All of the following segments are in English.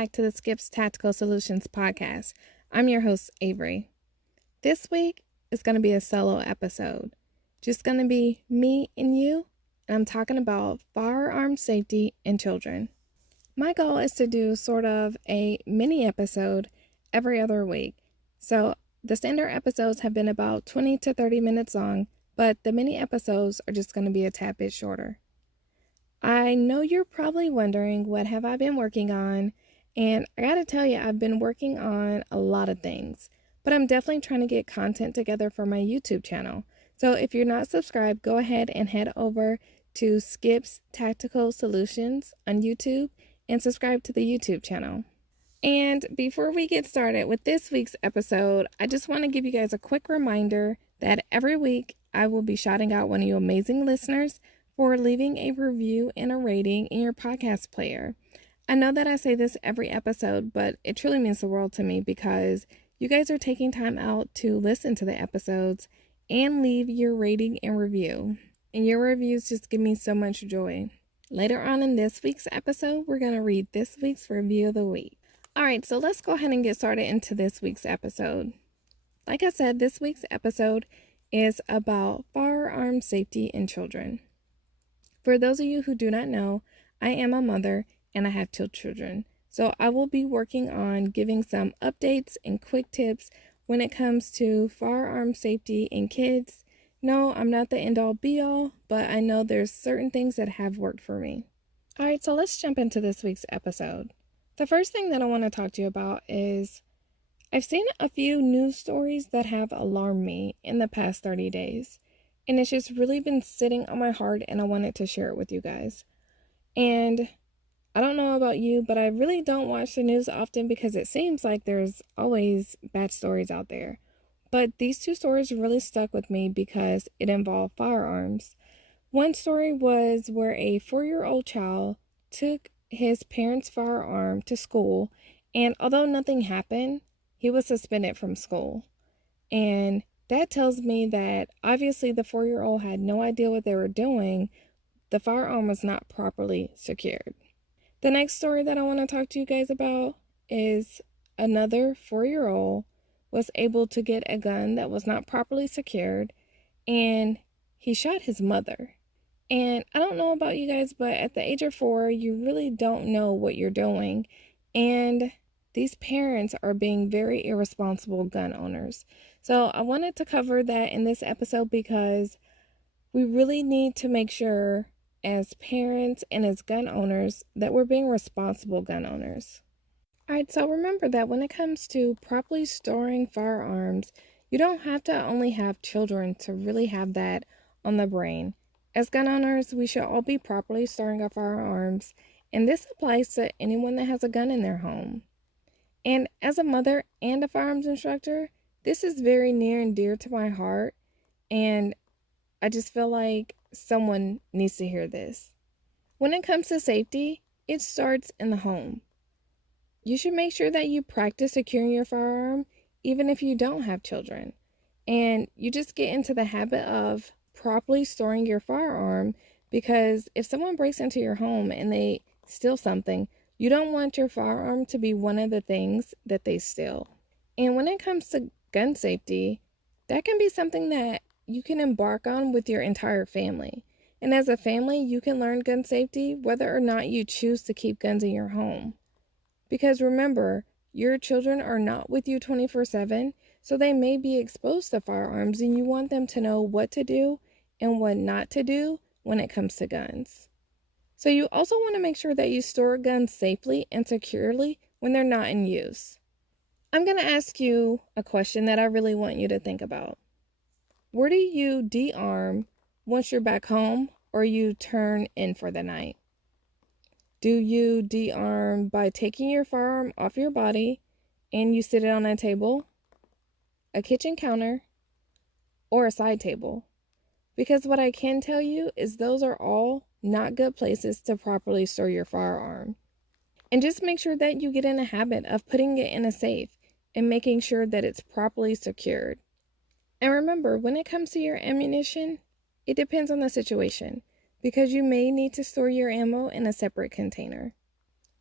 back to the Skips Tactical Solutions podcast. I'm your host, Avery. This week is going to be a solo episode. Just going to be me and you, and I'm talking about firearms safety and children. My goal is to do sort of a mini episode every other week. So the standard episodes have been about 20 to 30 minutes long, but the mini episodes are just going to be a tad bit shorter. I know you're probably wondering, what have I been working on? And I gotta tell you, I've been working on a lot of things, but I'm definitely trying to get content together for my YouTube channel. So if you're not subscribed, go ahead and head over to Skips Tactical Solutions on YouTube and subscribe to the YouTube channel. And before we get started with this week's episode, I just want to give you guys a quick reminder that every week I will be shouting out one of you amazing listeners for leaving a review and a rating in your podcast player. I know that I say this every episode, but it truly means the world to me because you guys are taking time out to listen to the episodes and leave your rating and review. And your reviews just give me so much joy. Later on in this week's episode, we're going to read this week's review of the week. All right, so let's go ahead and get started into this week's episode. Like I said, this week's episode is about firearms safety in children. For those of you who do not know, I am a mother and I have 2 children. So I will be working on giving some updates and quick tips when it comes to firearm safety in kids. No, I'm not the end-all be-all, but I know there's certain things that have worked for me. All right, so let's jump into this week's episode. The first thing that I want to talk to you about is I've seen a few news stories that have alarmed me in the past 30 days. And it's just really been sitting on my heart and I wanted to share it with you guys. And I don't know about you, but I really don't watch the news often because it seems like there's always bad stories out there. But these 2 stories really stuck with me because it involved firearms. One story was where a 4-year-old child took his parents' firearm to school, and although nothing happened, he was suspended from school. And that tells me that obviously the 4-year-old had no idea what they were doing. The firearm was not properly secured. The next story that I want to talk to you guys about is another 4-year-old was able to get a gun that was not properly secured, and he shot his mother. And I don't know about you guys, but at the age of 4, you really don't know what you're doing. And these parents are being very irresponsible gun owners. So I wanted to cover that in this episode because we really need to make sure as parents and as gun owners that we're being responsible gun owners. All right, so remember that when it comes to properly storing firearms, you don't have to only have children to really have that on the brain. As gun owners, we should all be properly storing our firearms, and this applies to anyone that has a gun in their home. And as a mother and a firearms instructor, this is very near and dear to my heart, and I just feel like someone needs to hear this. When it comes to safety, it starts in the home. You should make sure that you practice securing your firearm even if you don't have children, and you just get into the habit of properly storing your firearm, because if someone breaks into your home and they steal something, you don't want your firearm to be one of the things that they steal. And when it comes to gun safety, that can be something that you can embark on with your entire family. And as a family, you can learn gun safety whether or not you choose to keep guns in your home. Because remember, your children are not with you 24/7, so they may be exposed to firearms, and you want them to know what to do and what not to do when it comes to guns. So you also want to make sure that you store guns safely and securely when they're not in use. I'm going to ask you a question that I really want you to think about. Where do you de-arm once you're back home or you turn in for the night? Do you de-arm by taking your firearm off your body and you sit it on a table, a kitchen counter, or a side table? Because what I can tell you is those are all not good places to properly store your firearm. And just make sure that you get in a habit of putting it in a safe and making sure that it's properly secured. And remember, when it comes to your ammunition, it depends on the situation, because you may need to store your ammo in a separate container.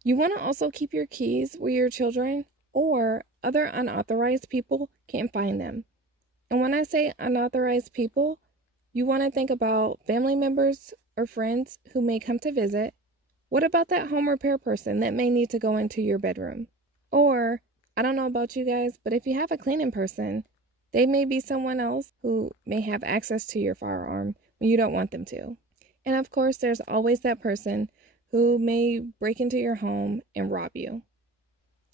You want to also keep your keys where your children or other unauthorized people can't find them. And when I say unauthorized people, you want to think about family members or friends who may come to visit. What about that home repair person that may need to go into your bedroom? Or, I don't know about you guys, but if you have a cleaning person, they may be someone else who may have access to your firearm when you don't want them to. And of course, there's always that person who may break into your home and rob you.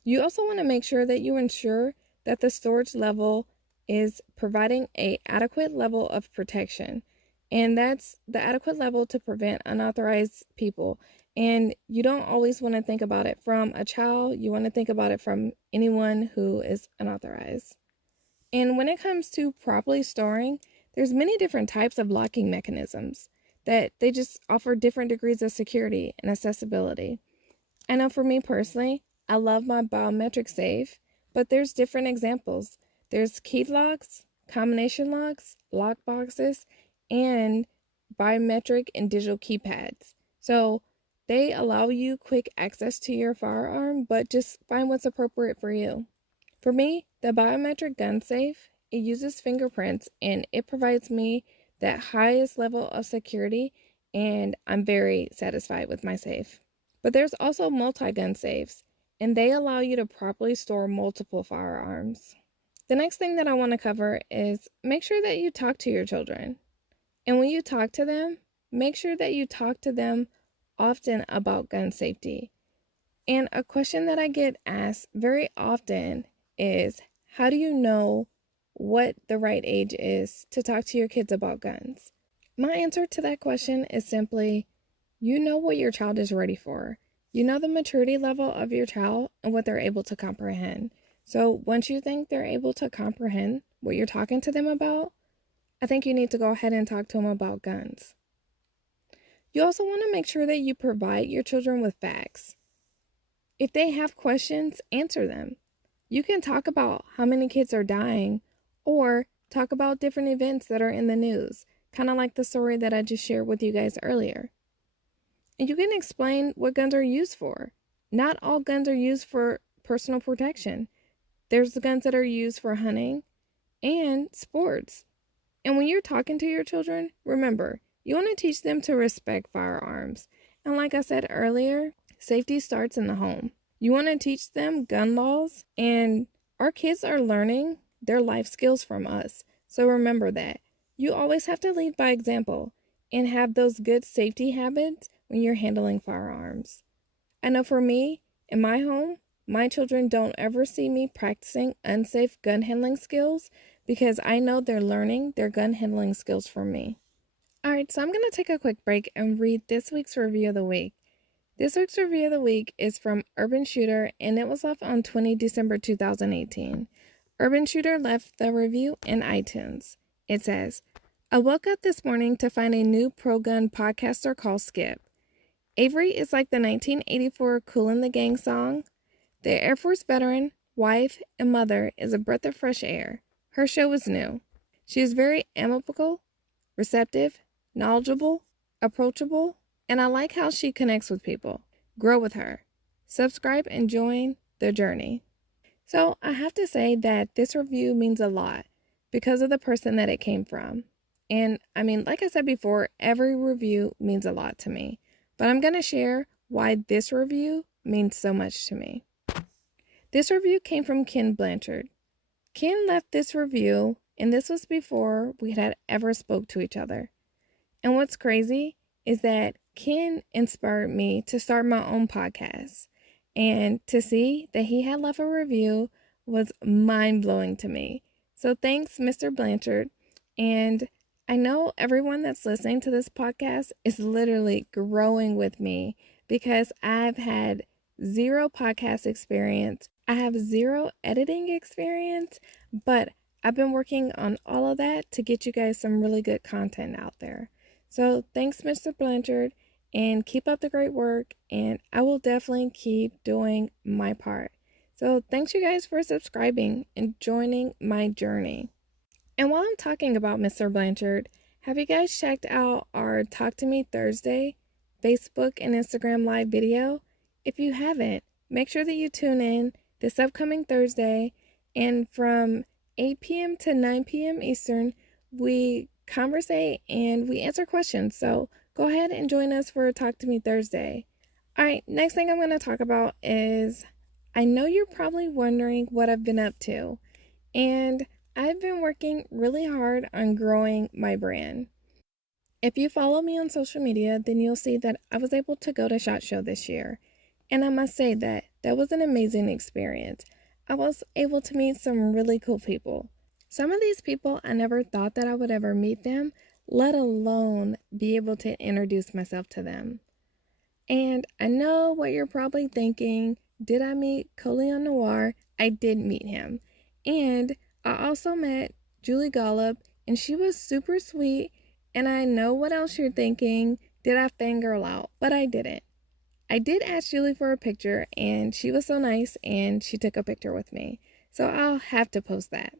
You also want to make sure that you ensure that the storage level is providing an adequate level of protection. And that's the adequate level to prevent unauthorized people. And you don't always want to think about it from a child. You want to think about it from anyone who is unauthorized. And when it comes to properly storing, there's many different types of locking mechanisms that they just offer different degrees of security and accessibility. I know for me personally, I love my biometric safe, but there's different examples. There's key locks, combination locks, lock boxes, and biometric and digital keypads. So they allow you quick access to your firearm, but just find what's appropriate for you. For me, the biometric gun safe, it uses fingerprints and it provides me that highest level of security, and I'm very satisfied with my safe. But there's also multi-gun safes, and they allow you to properly store multiple firearms. The next thing that I want to cover is make sure that you talk to your children. And when you talk to them, make sure that you talk to them often about gun safety. And a question that I get asked very often is, how do you know what the right age is to talk to your kids about guns? My answer to that question is simply, you know what your child is ready for. You know the maturity level of your child and what they're able to comprehend. So once you think they're able to comprehend what you're talking to them about, I think you need to go ahead and talk to them about guns. You also want to make sure that you provide your children with facts. If they have questions, answer them. You can talk about how many kids are dying or talk about different events that are in the news, kind of like the story that I just shared with you guys earlier. And you can explain what guns are used for. Not all guns are used for personal protection. There's the guns that are used for hunting and sports. And when you're talking to your children, remember, you want to teach them to respect firearms. And like I said earlier, safety starts in the home. You want to teach them gun laws, and our kids are learning their life skills from us. So remember that. You always have to lead by example and have those good safety habits when you're handling firearms. I know for me, in my home, my children don't ever see me practicing unsafe gun handling skills because I know they're learning their gun handling skills from me. Alright, so I'm going to take a quick break and read this week's review of the week. This week's review of the week is from Urban Shooter, and it was left on 20 December 2018. Urban Shooter left the review in iTunes. It says, I woke up this morning to find a new pro-gun podcaster called Skip. Avery is like the 1984 Kool and the Gang song. The Air Force veteran, wife, and mother is a breath of fresh air. Her show is new. She is very amicable, receptive, knowledgeable, approachable, and I like how she connects with people. Grow with her. Subscribe and join the journey. So I have to say that this review means a lot because of the person that it came from. And I mean, like I said before, every review means a lot to me. But I'm going to share why this review means so much to me. This review came from Ken Blanchard. Ken left this review, and this was before we had ever spoke to each other. And what's crazy is that Ken inspired me to start my own podcast. And to see that he had left a review was mind-blowing to me. So thanks, Mr. Blanchard. And I know everyone that's listening to this podcast is literally growing with me because I've had zero podcast experience. I have zero editing experience, but I've been working on all of that to get you guys some really good content out there. So thanks, Mr. Blanchard, and keep up the great work, and I will definitely keep doing my part. So thanks you guys for subscribing and joining my journey. And while I'm talking about Mr. Blanchard, have you guys checked out our Talk to Me Thursday Facebook and Instagram live video? if you haven't, make sure that you tune in this upcoming Thursday, and from 8 p.m. to 9 p.m. Eastern, we conversate and we answer questions. So go ahead and join us for Talk to Me Thursday. All right, next thing I'm going to talk about is, I know you're probably wondering what I've been up to, and I've been working really hard on growing my brand. If you follow me on social media, then you'll see that I was able to go to SHOT Show this year. And I must say that was an amazing experience. I was able to meet some really cool people. Some of these people, I never thought that I would ever meet them, let alone be able to introduce myself to them. And I know what you're probably thinking. Did I meet Coleon Noir? I did meet him. And I also met Julie Gollop, and she was super sweet. And I know what else you're thinking. Did I fangirl out? But I didn't. I did ask Julie for a picture, and she was so nice, and she took a picture with me. So I'll have to post that.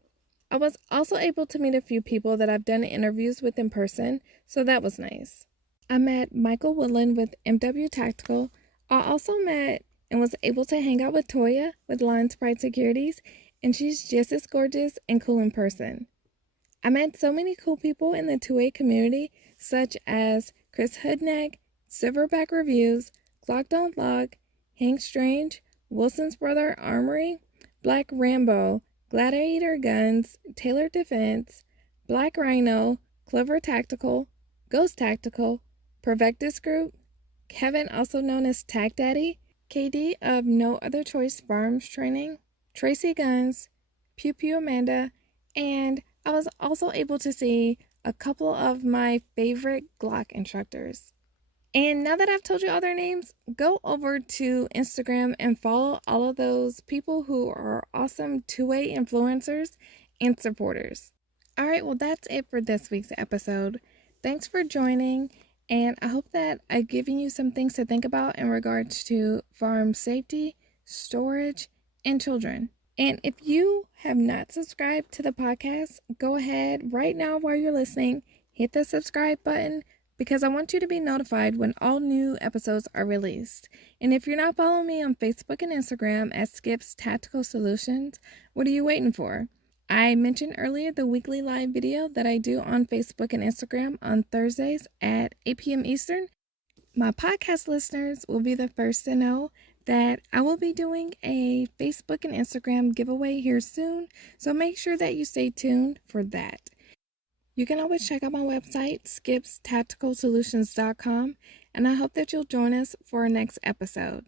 I was also able to meet a few people that I've done interviews with in person, so that was nice. I met Michael Woodland with MW Tactical. I also met and was able to hang out with Toya with Lions Pride Securities, and she's just as gorgeous and cool in person. I met so many cool people in the 2A community, such as Chris Hoodneck, Silverback Reviews, Glock Don't Log, Hank Strange, Wilson's Brother Armory, Black Rambo, Gladiator Guns, Taylor Defense, Black Rhino, Clover Tactical, Ghost Tactical, Perfectus Group, Kevin, also known as Tac Daddy, KD of No Other Choice Firearms Training, Tracy Guns, Pew Pew Amanda, and I was also able to see a couple of my favorite Glock instructors. And now that I've told you all their names, go over to Instagram and follow all of those people who are awesome 2A influencers and supporters. All right, well, that's it for this week's episode. Thanks for joining, and I hope that I've given you some things to think about in regards to firearm safety, storage, and children. And if you have not subscribed to the podcast, go ahead right now while you're listening, hit the subscribe button, because I want you to be notified when all new episodes are released. And if you're not following me on Facebook and Instagram at Skip's Tactical Solutions, what are you waiting for? I mentioned earlier the weekly live video that I do on Facebook and Instagram on Thursdays at 8 p.m. Eastern. My podcast listeners will be the first to know that I will be doing a Facebook and Instagram giveaway here soon, so make sure that you stay tuned for that. You can always check out my website, skipstacticalsolutions.com, and I hope that you'll join us for our next episode.